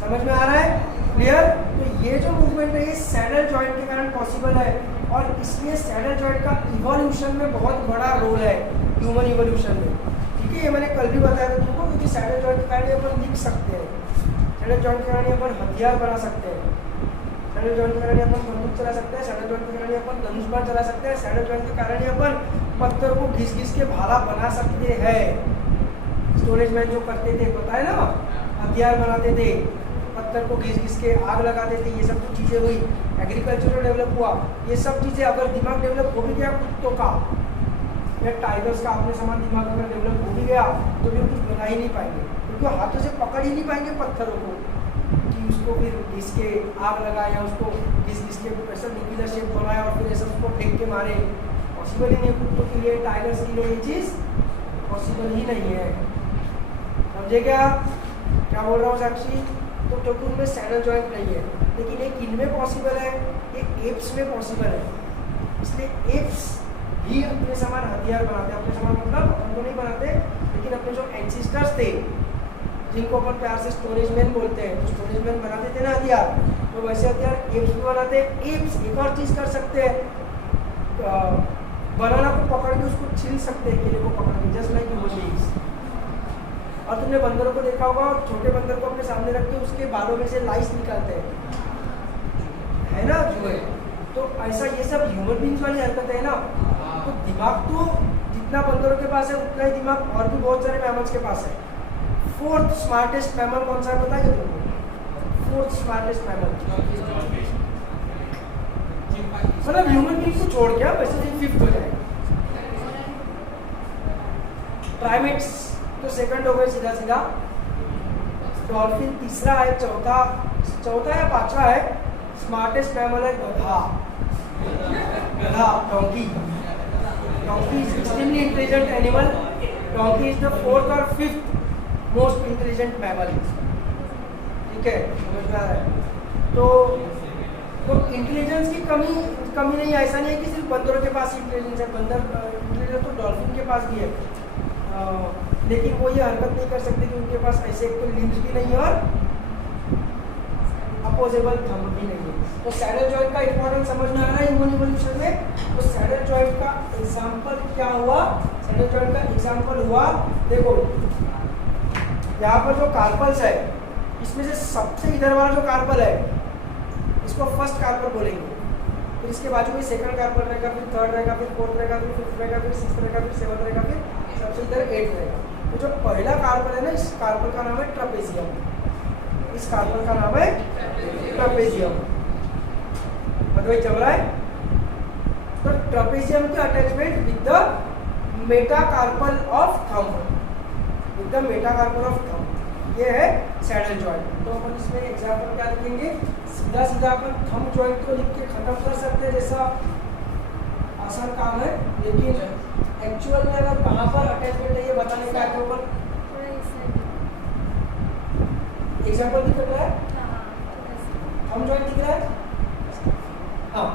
समझ में आ रहा है? क्लियर? तो ये जो मूवमेंट है ये सैडल जॉइंट के कारण पॉसिबल है, और इसलिए सैडल जॉइंट का इवोल्यूशन में बहुत बड़ा रोल है, ह्यूमन इवोल्यूशन में, ठीक है। ये मैंने कल भी बताया था तुमको, क्योंकि सैडल जॉइंट के कारण अपन लिख सकते हैं, सैडल जॉइंट के कारण अपन हथियार बना सकते हैं, सैडल जॉइंट के कारण अपन बंदूक चला सकते हैं, सैडल जॉइंट के कारण अपन धनुष बाण चला सकते हैं, सैडल जॉइंट के कारण अपन पत्थर को घिस घिस के भाला बना सकते हैं। स्टोरेज मैन जो करते थे पता है ना, हथियार बनाते थे, पत्थर को घिस घिस के आग लगाते थे, ये सब जो चीज़ें हुई, एग्रीकल्चर डेवलप हुआ, ये सब चीज़ें अगर दिमाग डेवलप हो भी गया कुत्तों का या टाइगर्स का अपने समान दिमाग अगर डेवलप हो भी गया तो भी कुछ बना ही नहीं पाएंगे, क्योंकि हाथों से पकड़ ही नहीं पाएंगे पत्थरों को कि उसको फिर घिस के आग लगाए या उसको घिस घिस के ऐसा न्यूक्लियर शेप बनाए और फिर ऐसा उसको फेंक के मारे। पॉसिबल ही नहीं, कुत्तों के लिए, टाइगर्स के लिए ये चीज़ पॉसिबल ही नहीं है। समझे क्या बोल रहा हूँ साक्षी? तो चतुर में सैडल जॉइंट नहीं है, लेकिन एक इनमें पॉसिबल है, एक एप्स में पॉसिबल है। इसलिए एप्स भी अपने समान हथियार बनाते हैं, अपने समान मतलब हम तो नहीं बनाते, लेकिन अपने जो एंसेस्टर्स थे जिनको अपन प्यार से स्टोरेज मैन बोलते हैं, तो स्टोरेज मैन बनाते थे ना हथियार, तो वैसे हथियार एप्स भी बनाते हैं। एप्स एक और चीज़ कर सकते हैं, बनाना को पकड़ के उसको छील सकते हैं, केले को पकड़ के, जस्ट लाइक ह्यूमन बीइंग्स। और तुमने बंदरों को देखा होगा, छोटे बंदर को अपने सामने रख के उसके बालों में से लाइस निकालते हैं, है ना जो है, तो ऐसा ये सब ह्यूमन बींग्स वाली हरकत है ना। तो दिमाग तो जितना बंदरों के पास है उतना ही दिमाग और भी बहुत सारे मैमल्स के पास है। फोर्थ स्मार्टेस्ट मैमल कौन सा है पता है तुमको? फोर्थ स्मार्टेस्ट मैमल मतलब ह्यूमन बींग को छोड़ के वैसे ही फिफ्थ हो जाएगा। प्राइमेट्स तो सेकंड हो गए सीधा सीधा। डॉल्फिन तीसरा है, चौथा या पांचवा है स्मार्टेस्ट मैमल है गधा। Donkey is extremely intelligent animal. Donkey is the fourth और फिफ्थ मोस्ट इंटेलिजेंट मैमल। ठीक है, समझ में आ रहा है? तो इंटेलिजेंस की कमी नहीं है। ऐसा नहीं है कि सिर्फ बंदरों के पास इंटेलिजेंस है। बंदर इंटेलिजेंस तो डॉल्फिन के पास भी है, लेकिन वो ये हरकत नहीं कर सकते कि उनके पास ऐसे एक तो लिम्स भी नहीं है और अपोजेबल थंब भी नहीं है। तो सैडल जॉइंट का इंपॉर्टेंस समझ में आ रहा है ह्यूमन इवोल्यूशन में। तो सैडल जॉइंट का एग्जांपल क्या हुआ? सैडल जॉइंट का एग्जांपल हुआ, देखो यहाँ पर जो कार्पल्स है इसमें से सबसे इधर वाला जो कार्पल है इसको फर्स्ट कार्पल बोलेंगे। फिर इसके बाजू में सेकंड कार्पल रहेगा, फिर थर्ड रहेगा, फिर फोर्थ रहेगा, फिर फिफ्थ रहेगा, फिर सिक्स्थ रहेगा, फिर सेवंथ रहेगा, फिर सबसे इधर 8 रहेगा। तो जो पहला कार्पल है ना, इस कार्पल का नाम है ट्रपेजियम। इस कार्पल का नाम है ट्रपेजियम। मतलब जम रहा है। तो ट्रपेजियम की attachment with the metacarpal of thumb, ये है सैडल जॉइंट। तो अपन इसमें एग्जांपल क्या लिखेंगे? सीधा अपन थंब जॉइंट को लिख के खत्म कर सकते हैं, जैसा आसान काम है। लेकिन एक्चुअल में अगर कहाँ पर अटैचमेंट है ये बताने का है, ऊपर एग्जांपल दिख रहा है, थंब जॉइंट दिख रहा है। हाँ,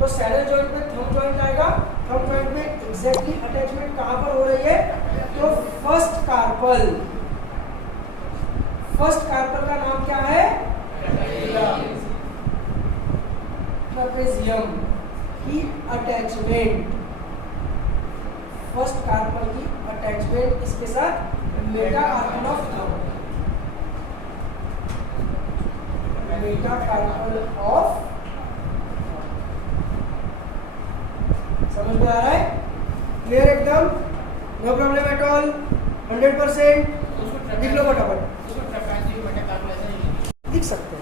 तो सैडल जॉइंट में थंब जॉइंट आएगा। थंब जॉइंट में एग्जैक्टली अटैचमेंट कहाँ पर हो रही है? तो फर्स्ट कार्पल का नाम क्या है? ट्रपेजियम की अटैचमेंट, फर्स्ट कार्पल की अटैचमेंट इसके साथ metacarpal of thumb, metacarpal of. समझ में आ रहा है? क्लियर एकदम? No problem at all? 100%? लिख लो फटाफट। लिख सकते हैं।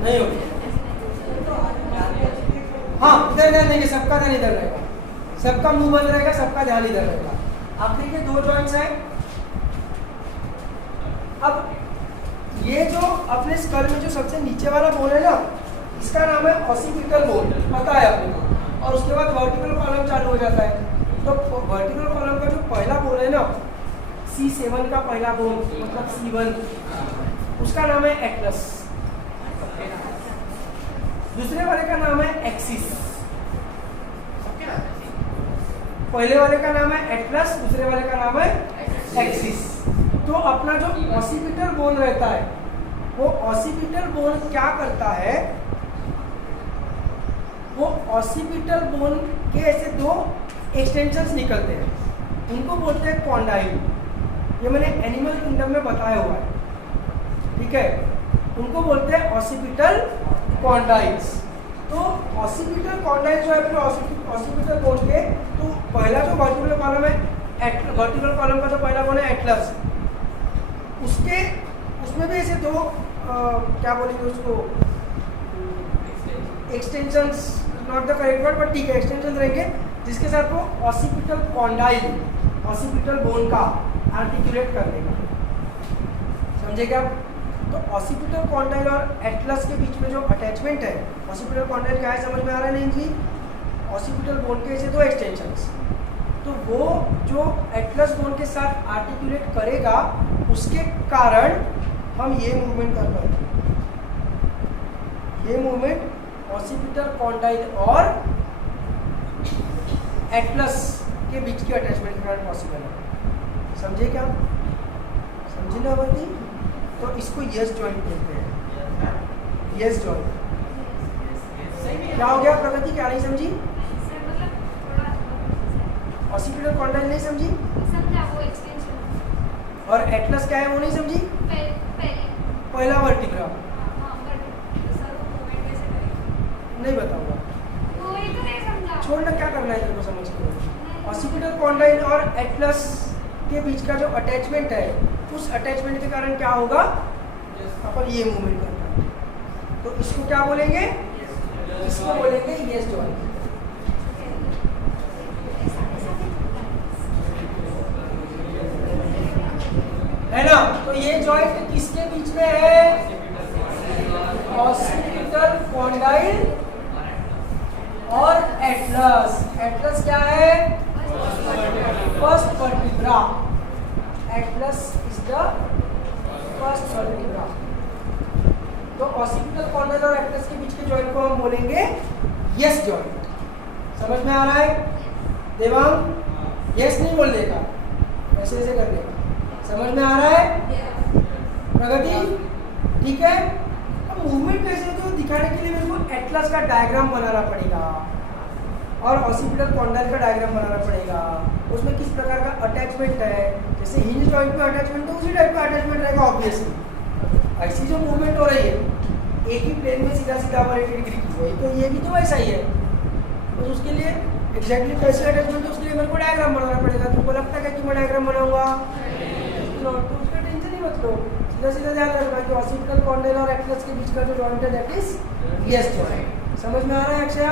नहीं होगी। हाँ, इधर ध्यान देंगे, सबका ध्यान इधर रहेगा, सबका मुंह बंद रहेगा, सबका ध्यान इधर रहेगा। आखिरी के 2 जॉइंट्स हैं। अब ये जो अपने स्कल में जो सबसे नीचे वाला बोन है ना, इसका नाम है ऑसिपिटल बोन, पता है अपने को। और उसके बाद वर्टिकल कॉलम चालू हो जाता है। तो वर्टिकल कॉलम का जो पहला बोन है ना, C7 का पहला बोन मतलब C1, उसका नाम है एटलस। दूसरे वाले का नाम है एक्सिस। पहले वाले का नाम है एटलस, दूसरे वाले का नाम है एक्सिस। तो अपना जो ऑसिपिटल बोन रहता है, वो ऑसिपिटल बोन क्या करता है? वो ऑसिपिटल बोन के ऐसे 2 एक्सटेंशंस निकलते हैं, उनको बोलते हैं कॉन्डाइल। ये मैंने एनिमल किंगडम में बताया हुआ है, ठीक है? उनको बोलते हैं ऑसिपिटल कॉन्डाइल्स। तो ऑसिपिटल कॉन्डाइल जो है फिर ऑसिपिटल बोन के, तो पहला जो वर्टिकल कॉलम है, वर्टिकल कॉलम का जो पहला बोन है एटलस, उसमें भी ऐसे 2 क्या बोलेंगे उसको, extensions, not the correct word but ठीक है, एक्सटेंशंस रहेंगे, जिसके साथ वो ऑसिपिटल कॉन्डाइल, ऑसिपिटल बोन का आर्टिकुलेट कर देगा। समझे क्या? तो ऑसिपिटल कॉन्डाइल और एटलस के बीच में जो अटैचमेंट है, ऑसिपिटल कॉन्डाइल क्या है समझ में आ रहा है नहीं जी? ऑसिपिटल बोन के ऐसे 2 एक्सटेंशंस, तो वो जो एटलस बोन के साथ आर्टिकुलेट करेगा, उसके कारण हम ये मूवमेंट कर पाएंगे। ये मूवमेंट ऑसिपिटल कॉन्डाइल और एटलस के बीच की अटैचमेंट के कारण पॉसिबल है। समझे क्या? समझे ना अवंती? तो इसको यस जॉइंट बोलते हैं, यस जॉइंट। क्या हो गया प्रगति, क्या नहीं समझी? ऑसिपिटल कॉन्डाइल नहीं समझी? समझा, वो एक्सटेंशन। और एटलस क्या है वो नहीं समझी? पहला वर्टिब्रा। नहीं बताऊंगा, छोड़ना, क्या करना है तेरे को समझ के। ऑसिपिटल कॉन्डाइल और एटलस के बीच का जो अटैचमेंट है, उस अटैचमेंट के कारण क्या होगा, अपन ये मूवमेंट करना है। तो इसको क्या बोलेंगे? इसको बोलेंगे यस जॉइंट। है ना? तो ये जॉइंट किसके बीच में है? ऑसिपिटल कॉन्डाइल और एटलस। एटलस क्या है? First vertebra. Atlas is the first vertebra. तो ऑसिपिटल कॉन्डाइल और एटलस के बीच के जॉइंट को हम बोलेंगे यस जॉइंट। समझ में आ रहा है देवांग? यस नहीं बोल देगा, ऐसे ऐसे कर देगा। समझ में आ रहा है प्रगति? ठीक है। अब मूवमेंट कैसे तो दिखाने के लिए मेरे को एटलस का डायग्राम बनाना पड़ेगा और ऑसिपिटल कॉन्डाइल का डायग्राम बनाना पड़ेगा। उसमें किस प्रकार का अटैचमेंट है, जैसे हिंज जॉइंट में अटैचमेंट है उसी टाइप का अटैचमेंट रहेगा ऑब्वियसली। ऐसी जो मूवमेंट हो रही है एक ही प्लेन में सीधा सीधा 180 डिग्री की हुई, तो ये भी तो वैसा ही है। तो उसके लिए एग्जैक्टली कैसे अटैचमेंट है उसके लिए मेरे को डायग्राम बनाना पड़ेगा। तुमको लगता है कि मैं डायग्राम बनाऊंगा? तो उसका टेंशन ही मत लो, सीधा सीधा ध्यान रखना कि ऑसिपिटल कॉन्डाइल और एटलस के बीच का जो जॉइंट है दैट इज यस जॉइंट। समझ में आ रहा है अक्षय?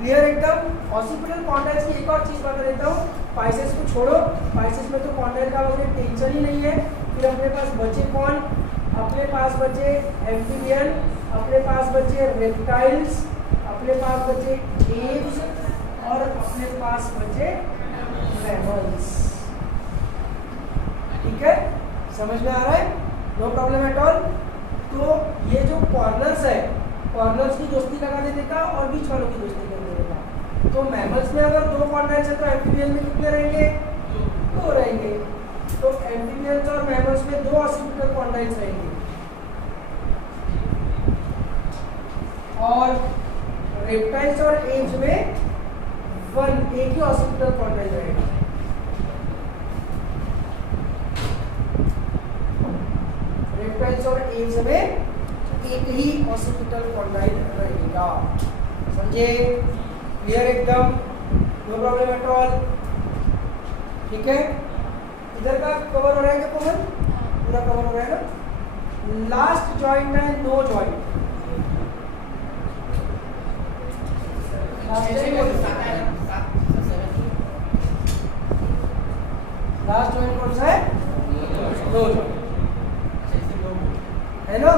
क्लियर एकदम। ऑसिपिटल कॉन्डाइल की एक और चीज बता देता हूँ, पाइसेस को छोड़ो, पाइसेस में तो कॉन्डाइल का वगैरह टेंशन ही नहीं है। फिर अपने पास बचे कौन? अपने पास बचे एम्फीबियन, अपने पास बचे रेप्टाइल्स, अपने पास बचे एव्स और अपने पास बचे मैमल्स। ठीक है, समझ में आ रहा है? No problem at all. तो ये जो कॉर्नर्स है, कॉर्नर्स की दोस्ती लगा देने का और बीच वालों की दोस्ती कर देने का। तो मैमल्स में अगर 2 कॉर्नर्स है तो एम्फीबियन में कितने रहेंगे? 2 रहेंगे। तो एम्फीबियंस और मैमल्स में 2 ऑसिपिटल कॉन्डाइल्स रहेंगे और रेप्टाइल्स और एव्स में 1 एक ही ऑसिपिटल कॉन्डाइल रहेगा। रेप्टाइल्स और एव्स में एक ही ऑसिपिटल कॉन्डाइल रहेगा। समझे? क्लियर एकदम? No problem at all. ठीक है, इधर का कवर हो रहा है क्या पवन? पूरा कवर हो रहा है ना? लास्ट जॉइंट है नो जॉइंट। लास्ट जॉइंट कौन सा है? नो जॉइंट, है ना?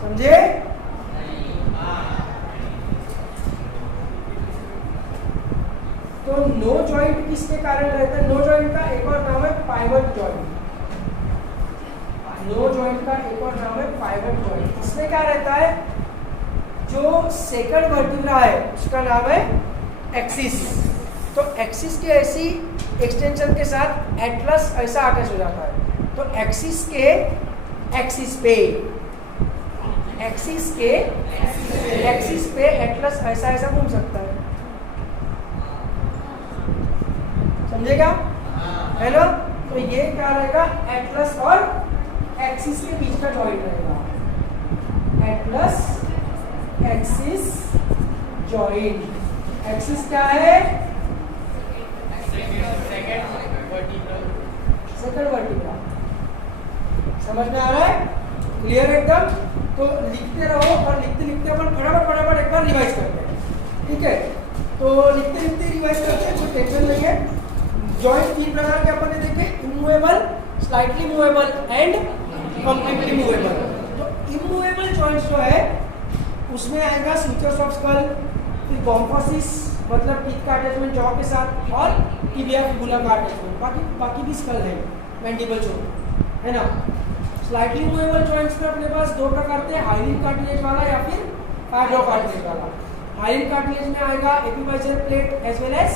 समझे? तो नो जॉइंट किसके कारण रहता है? नो जॉइंट का एक और नाम है पाइवट जॉइंट। नो जॉइंट का एक और नाम है पाइवट जॉइंट। इसमें क्या रहता है? जो सेकंड वर्टिब्रा है उसका नाम है एक्सिस। तो एक्सिस के ऐसी एक्सटेंशन के साथ एटलस ऐसा अटैच हो जाता है। तो एक्सिस के एक्सिस पे एटलस ऐसा ऐसा घूम सकता है। समझेगा? है ना? तो ये क्या रहेगा? एटलस और एक्सिस के बीच का जॉइंट रहेगा। Atlas axis joint. एक्सिस क्या है? Second vertebra. समझ में आ रहा है? क्लियर एकदम? तो लिखते रहो और लिखते लिखते अपन फटाफट एक बार रिवाइज करते हैं। ठीक है, तो लिखते लिखते रिवाइज करते हैं, कोई टेंशन नहीं है। जॉइंट 3 प्रकार के अपन ने देखे, immovable, slightly movable and completely movable. तो इमूवेबल जॉइंट्स जो है उसमें आएगा सूचर्स ऑफ स्कल, फिर गोम्फोसिस मतलब टीथ का अटैचमेंट जॉ के साथ और टिबिया फिबुला का अटैचमेंट। बाकी भी स्कल है, मैंडिबल जो है ना। स्लाइटली मूवेबल जॉइंट्स में अपने पास 2 प्रकार थे, हाइलिन कार्टिलेज वाला या फिर कार्डो कार्टिलेज वाला। हाइलिन कार्टिलेज में आएगा epiphyseal plate as well as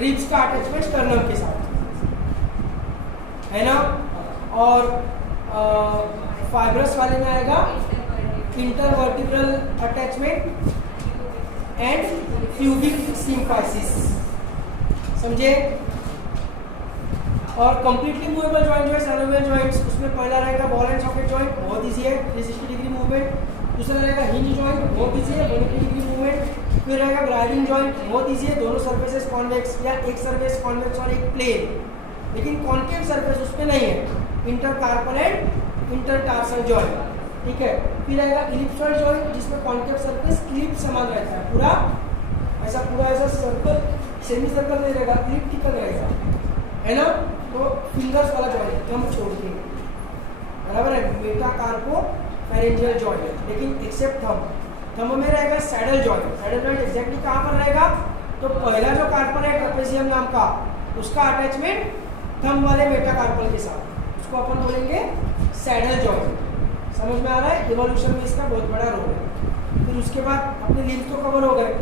ribs का अटैचमेंट स्टर्नम के साथ, है ना। और फाइब्रस वाले में आएगा intervertebral attachment and pubic symphysis, समझे। और कंप्लीटली मूवेबल जॉइंट जो है सैनोवियल जॉइंट्स, उसमें पहला रहेगा बॉल एंड सॉकेट जॉइंट, बहुत इजी है 360 डिग्री मूवमेंट। दूसरा रहेगा हिंज जॉइंट, बहुत इजी है 180 डिग्री मूवमेंट। फिर रहेगा ग्लाइडिंग जॉइंट, बहुत इजी है, दोनों सर्फेसेस कॉन्वेक्स या एक सर्फेस कॉन्वेक्स और एक प्लेन, लेकिन कॉन्केव सर्फेस उस पर नहीं है। इंटरकार्पल एंड इंटरटार्सल जॉइंट, ठीक है। फिर रहेगा इलिप्सॉइड जॉइंट, जिसमें कॉन्केव सर्फेस इलिप्स समान रहता है, पूरा ऐसा सर्कल सेमी सर्कल नहीं रहेगा, इलिप्टिकल रहेगा, है ना। तो फिंगर्स वाला जॉइंट थंब छोड़ के, बराबर है। मेटाकार्पोफैरिंजियल जॉइंट है, लेकिन एक्सेप्ट थंब में रहेगा saddle joint. Saddle joint exactly कहाँ पर रहेगा, तो पहला जो कार्पल है ट्रेपेजियम नाम का, उसका अटैचमेंट थंब वाले मेटाकार्पल के साथ, उसको अपन बोलेंगे सैडल जॉइंट। समझ में आ रहा है, इवोल्यूशन में इसका बहुत बड़ा रोल है। फिर उसके बाद अपने लिम्फ तो कवर हो गए,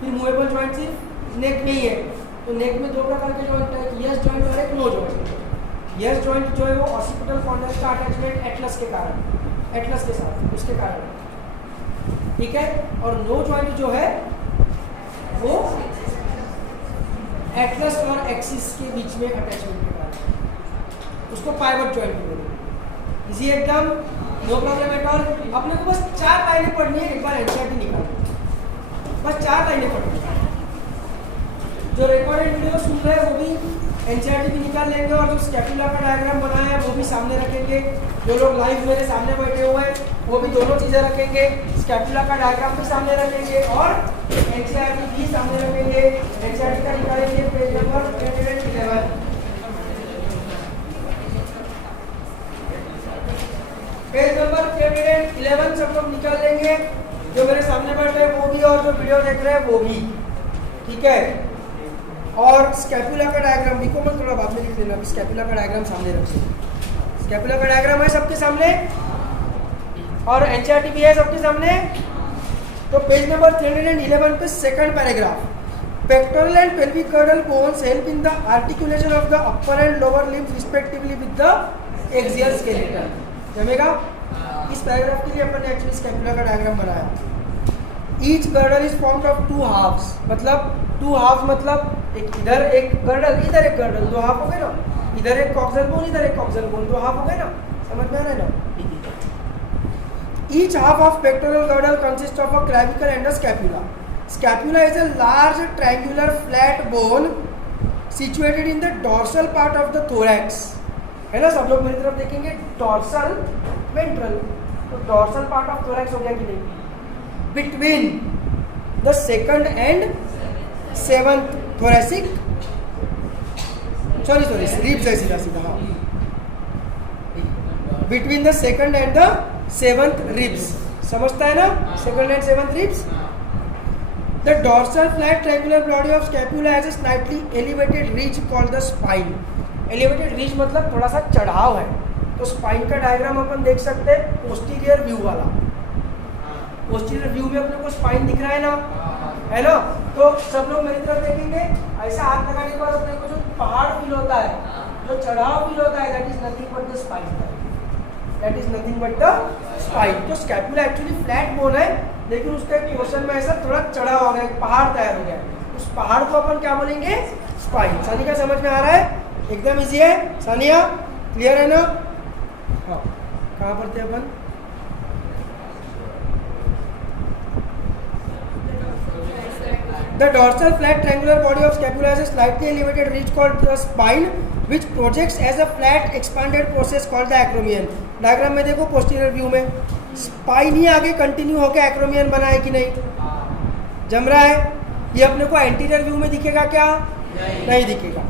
फिर मूवेबल जॉइंट सिर्फ नेक में ही है। तो नेक में दो प्रकार के जॉइंट है, यस जॉइंट और एक नो जॉइंट। यस जॉइंट जो है वो ऑसिपिटल कॉन्डेक्स का अटैचमेंट एटलस के कारण, एटलस के साथ, उसके कारण, ठीक है। और नो जॉइंट जो है वो एटलस और एक्सिस के बीच में अटैचमेंट के कारण, उसको पाइवट जॉइंट बोलेंगे। इजी एकदम, नो प्रॉब्लम एट ऑल। अपने को बस 4 लाइनें पढ़नी है, एक बार एनसीईआरटी निकाल, बस 4 लाइनें पढ़नी है। जो रिकॉर्डेड वीडियो सुन रहे हैं वो भी एनसीईआरटी भी निकाल लेंगे, और जो स्कैपुला का डायग्राम बनाया है वो भी सामने रखेंगे। जो लोग लाइव मेरे सामने बैठे हुए हैं वो भी दोनों चीज़ें रखेंगे, स्कैपुला का डायग्राम भी सामने रखेंगे और एनसीईआरटी भी सामने रखेंगे। एनसीईआरटी का निकालेंगे पेज नंबर 311, पेज नंबर 311 सब लोग निकाल लेंगे, जो मेरे सामने बैठे हैं वो भी और जो वीडियो देख रहे हैं वो भी, ठीक है। और स्कैपुला का डायग्राम भी को मैं थोड़ा बाद में लिख लेना, स्कैपुला का डायग्राम सामने रखिए। स्कैपुला का डायग्राम है सबके सामने और एनसीईआरटी भी है सबके सामने। तो पेज नंबर 311 पे second paragraph, pectoral and pelvic girdle bones help in the articulation of the upper and lower limbs respectively with the axial skeleton. जमेगा? इस पैराग्राफ के लिए अपन ने एक्चुअली स्कैपुला का डायग्राम बनाया। Each girdle is formed of 2 halves, मतलब 2 half मतलब एक इधर एक गर्डल, इधर एक गर्डल, 2 हाफ हो गए ना। इधर एक कॉक्सल बोन, इधर एक कॉक्सल बोन, 2 हाफ हो गए ना। समझ में आ रहा है ना। Each half of pectoral girdle consist of a clavicle and a scapula. Scapula is a large triangular flat bone situated in the dorsal part of the thorax, है ना। सब लोग मेरी तरफ देखेंगे, डॉर्सल वेंट्रल, तो डॉर्सल पार्ट ऑफ थोरैक्स हो गया कि नहीं, between the second and 7th thoracic, sorry ribs है सीधा सीधा, हाँ, between the second and the 7th ribs, समझता है ना, second and 7th ribs। The dorsal flat triangular body of scapula has a slightly elevated ridge called the spine. Elevated ridge मतलब थोड़ा सा चढ़ाव है। तो स्पाइन का डायग्राम अपन देख सकते हैं पोस्टीरियर व्यू वाला। पोस्टीरियर व्यू में अपने को स्पाइन दिख रहा है ना, है ना। तो सब लोग मेरी तरफ देखेंगे, ऐसा हाथ लगाने के बाद अपने को जो पहाड़ फील होता है, जो चढ़ाव फील होता है, that is nothing but the spine, that is nothing but the spine. तो स्कैपुला एक्चुअली फ्लैट बोन है, लेकिन उसका एक पोर्शन में ऐसा थोड़ा चढ़ाव हो गया, एक पहाड़ तैयार हो गया। उस पहाड़ को अपन क्या बोलेंगे, स्पाइन। सानिया समझ में आ रहा है, एकदम इजी है। सानिया क्लियर है ना। हाँ, कहाँ पढ़ते हैं अपन, The dorsal flat triangular body of scapula has a slightly elevated ridge called the spine, which projects as a flat expanded process called the acromion. Diagram में देखो पोस्टीरियर व्यू में स्पाइन ही आगे कंटिन्यू होकर एक्रोमियन बना है कि नहीं, जम रहा है। ये अपने को एंटीरियर व्यू में दिखेगा क्या, नहीं दिखेगा।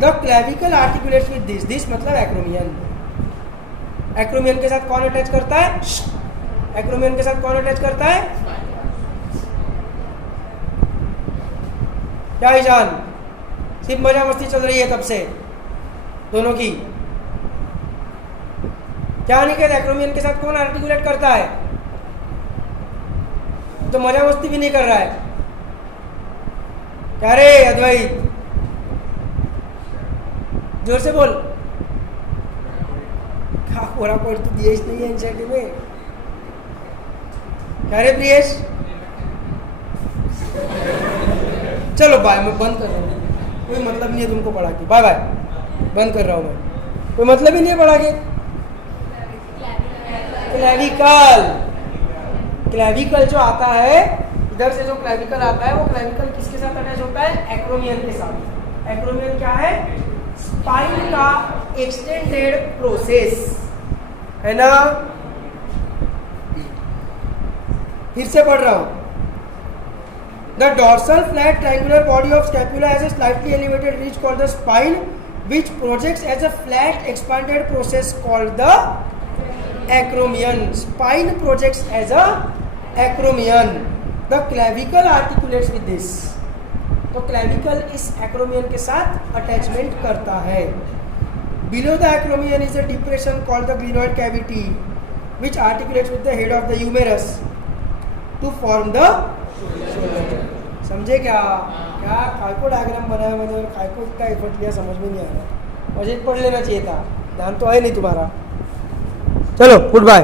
The clavicle articulates with this मतलब एक्रोमियन। एक्रोमियन के साथ कौन अटैच करता है, एक्रोमियन के साथ कौन अटैच करता है, क्या ईजान, सिर्फ मजा मस्ती चल रही है तब से दोनों की। क्या निकल एक्रोमियन के साथ कौन आर्टिकुलेट करता है, तो मजा मस्ती भी नहीं कर रहा है। क्या रे अद्वैत, जोर से बोल। क्या कोरा कोड तो दिए नहीं है एनसीईआरटी में। क्या रे प्रियेश, चलो बाय, मैं बंद कर रहा हूँ, कोई मतलब नहीं है तुमको पढ़ा के, बाय बाय, बंद कर रहा हूँ मैं, कोई मतलब ही नहीं है पढ़ा के। क्लेविकल, क्लेविकल जो आता है इधर से, जो क्लेविकल आता है वो क्लेविकल किसके साथ अटैच होता है? एक्रोमियन के साथ। एक्रोमियन क्या है? स्पाइन का एक्सटेंडेड प्रोसेस है ना। फिर से पढ़ रहा हूं। The dorsal flat triangular body of scapula has a slightly elevated ridge called the spine, which projects as a flat expanded process called the acromion. Spine projects as a acromion. The clavicle articulates with this. तो clavicle इस acromion के साथ attachment करता है। Below the acromion is a depression called the glenoid cavity, which articulates with the head of the humerus to form the shoulder. समझे क्या? क्या काइको diagram बनाया मैंने और काइको इतना एफर्ट लिया, समझ में नहीं आ रहा। मुझे पढ़ लेना चाहिए था, ध्यान तो है नहीं तुम्हारा। चलो गुड बाय।